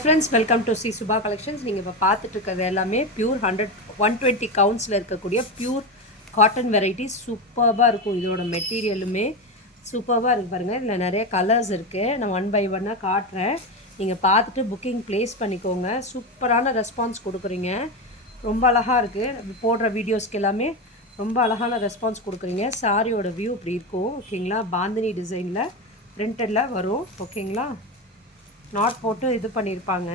Friends welcome to C Subha collections. நீங்கள் இப்போ பார்த்துட்டு இருக்கிறது எல்லாமே பியூர் 120 கவுண்ட்ஸில் இருக்கக்கூடிய பியூர் காட்டன் வெரைட்டிஸ். சூப்பராக இருக்கும். இதோட மெட்டீரியலுமே சூப்பராக இருக்குது பாருங்கள். இதில் நிறைய கலர்ஸ் இருக்குது. நான் 1 by 1 காட்டுறேன். நீங்கள் பார்த்துட்டு புக்கிங் ப்ளேஸ் பண்ணிக்கோங்க. சூப்பரான ரெஸ்பான்ஸ் கொடுக்குறீங்க. ரொம்ப அழகாக இருக்குது. போடுற வீடியோஸ்க்கு எல்லாமே ரொம்ப அழகான ரெஸ்பான்ஸ் கொடுக்குறீங்க. சாரியோட வியூ இப்படி இருக்கும். ஓகேங்களா? பாந்தினி டிசைனில் பிரிண்டடில் வரும். ஓகேங்களா? நாட் போட்டு இது பண்ணியிருப்பாங்க.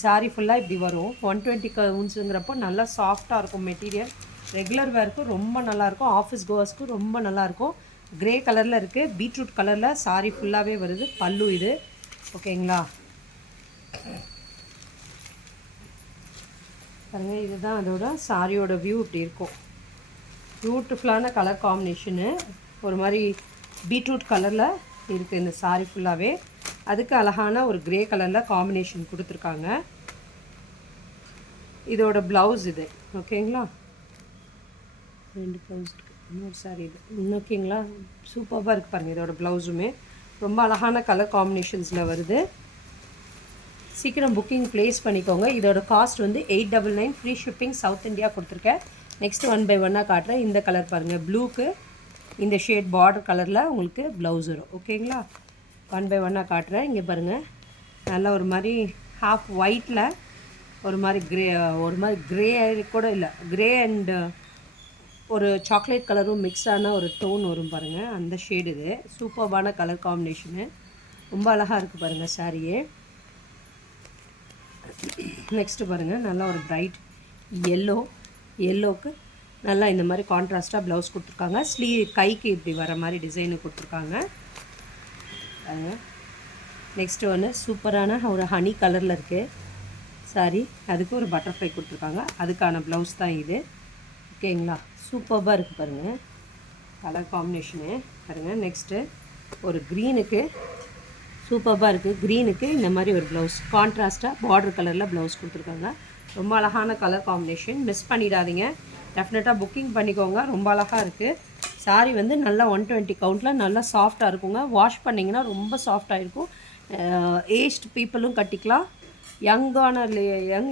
சாரீ ஃபுல்லாக இப்படி வரும். 120 கவுன்ஸுங்கிறப்போ நல்லா சாஃப்டாக இருக்கும் மெட்டீரியல். ரெகுலர் வேர்க்கு ரொம்ப நல்லாயிருக்கும். ஆஃபீஸ் கோவர்ஸ்க்கு ரொம்ப நல்லாயிருக்கும். க்ரே கலரில் இருக்குது. பீட்ரூட் கலரில் சாரீ ஃபுல்லாகவே வருது. பல்லு இது. ஓகேங்களா? பாருங்கள், இதுதான் அதோட சாரியோட வியூ. இப்படி இருக்கும். பியூட்டிஃபுல்லான கலர் காம்பினேஷனு. ஒரு மாதிரி பீட்ரூட் கலரில் இருக்குது இந்த சாரீ ஃபுல்லாகவே. அதுக்கு அழகான ஒரு க்ரே கலரில் காம்பினேஷன் கொடுத்துருக்காங்க. இதோட ப்ளவுஸ் இது. ஓகேங்களா? 2 ப்ளவுஸ் இருக்குது. இன்னொரு சாரி இது. ஓகேங்களா? சூப்பராக இருக்குது பாருங்கள். இதோட ப்ளவுஸுமே ரொம்ப அழகான கலர் காம்பினேஷன்ஸில் வருது. சீக்கிரம் புக்கிங் ப்ளேஸ் பண்ணிக்கோங்க. இதோட காஸ்ட் வந்து 899. ஃப்ரீ ஷிப்பிங் சவுத் இந்தியா கொடுத்துருக்கேன். நெக்ஸ்ட்டு 1 by 1 காட்டுறேன். இந்த கலர் பாருங்கள். ப்ளூக்கு இந்த ஷேட் பார்டர் கலரில் உங்களுக்கு ப்ளவுஸ் வரும். ஓகேங்களா? 1 by 1 காட்டுறேன். இங்கே பாருங்கள். நல்லா ஒரு மாதிரி ஹாஃப் ஒயிட்டில் ஒரு மாதிரி க்ரே கூட இல்லை, க்ரே அண்டு ஒரு சாக்லேட் கலரும் மிக்ஸான ஒரு டோன் வரும் பாருங்கள். அந்த ஷேடு இது. சூப்பர்பான கலர் காம்பினேஷனு. ரொம்ப அழகாக இருக்குது பாருங்கள் சாரியே. நெக்ஸ்ட்டு பாருங்கள். நல்லா ஒரு பிரைட் எல்லோவுக்கு நல்லா இந்த மாதிரி கான்ட்ராஸ்ட்டாக ப்ளவுஸ் கொடுத்துருக்காங்க. கைக்கு இப்படி வர மாதிரி டிசைனு கொடுத்துருக்காங்க. நெக்ஸ்ட்டு ஒன்று சூப்பரான ஒரு ஹனி கலரில் இருக்குது சாரி. அதுக்கு ஒரு பட்டர்ஃப்ளை கொடுத்துருக்காங்க. அதுக்கான ப்ளவுஸ் தான் இது. ஓகேங்களா? சூப்பராக இருக்குது பாருங்கள் கலர் காம்பினேஷனு. பாருங்கள். நெக்ஸ்ட்டு ஒரு க்ரீனுக்கு சூப்பராக இருக்குது. க்ரீனுக்கு இந்த மாதிரி ஒரு ப்ளவுஸ் கான்ட்ராஸ்ட்டாக பார்டர் கலரில் ப்ளவுஸ் கொடுத்துருக்காங்க. ரொம்ப அழகான கலர் காம்பினேஷன். மிஸ் பண்ணிடாதீங்க. டெஃபினட்டாக புக்கிங் பண்ணிக்கோங்க. ரொம்ப அழகாக இருக்குது. சாரி வந்து நல்லா 120 கவுண்ட்டில் நல்லா சாஃப்டாக இருக்குங்க. வாஷ் பண்ணிங்கன்னா ரொம்ப சாஃப்டாக இருக்கும். ஏஜ்டு பீப்புளும் கட்டிக்கலாம். யங்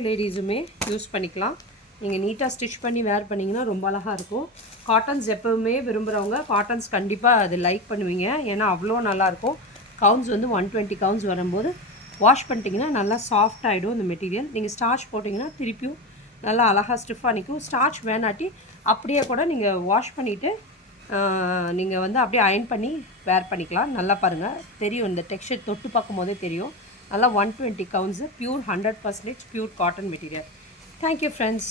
லேடிஸுமே யூஸ் பண்ணிக்கலாம். நீங்கள் நீட்டாக ஸ்டிச் பண்ணி வேர் பண்ணிங்கன்னா ரொம்ப அழகாக இருக்கும். காட்டன்ஸ் எப்போவுமே விரும்புகிறவங்க காட்டன்ஸ் கண்டிப்பாக அது லைக் பண்ணுவீங்க. ஏன்னா அவ்வளோ நல்லாயிருக்கும். கவுன்ஸ் வந்து 120 கவுன்ஸ் வரும்போது வாஷ் பண்ணிட்டீங்கன்னா நல்லா சாஃப்ட் ஆகிடும் இந்த மெட்டீரியல். நீங்கள் ஸ்டார்ச் போட்டிங்கன்னா திருப்பியும் நல்லா அழகாக ஸ்டிஃபாக நிற்கும். ஸ்டார்ச் வேணாட்டி அப்படியே கூட நீங்கள் வாஷ் பண்ணிவிட்டு நீங்கள் வந்து அப்படியே அயன் பண்ணி வேர் பண்ணிக்கலாம். நல்லா பாருங்கள் தெரியும். இந்த டெக்ஸ்சர் தொட்டு பார்க்கும் போதே தெரியும். நல்லா 120 gowns pure 100% pure cotton material. Thank you friends.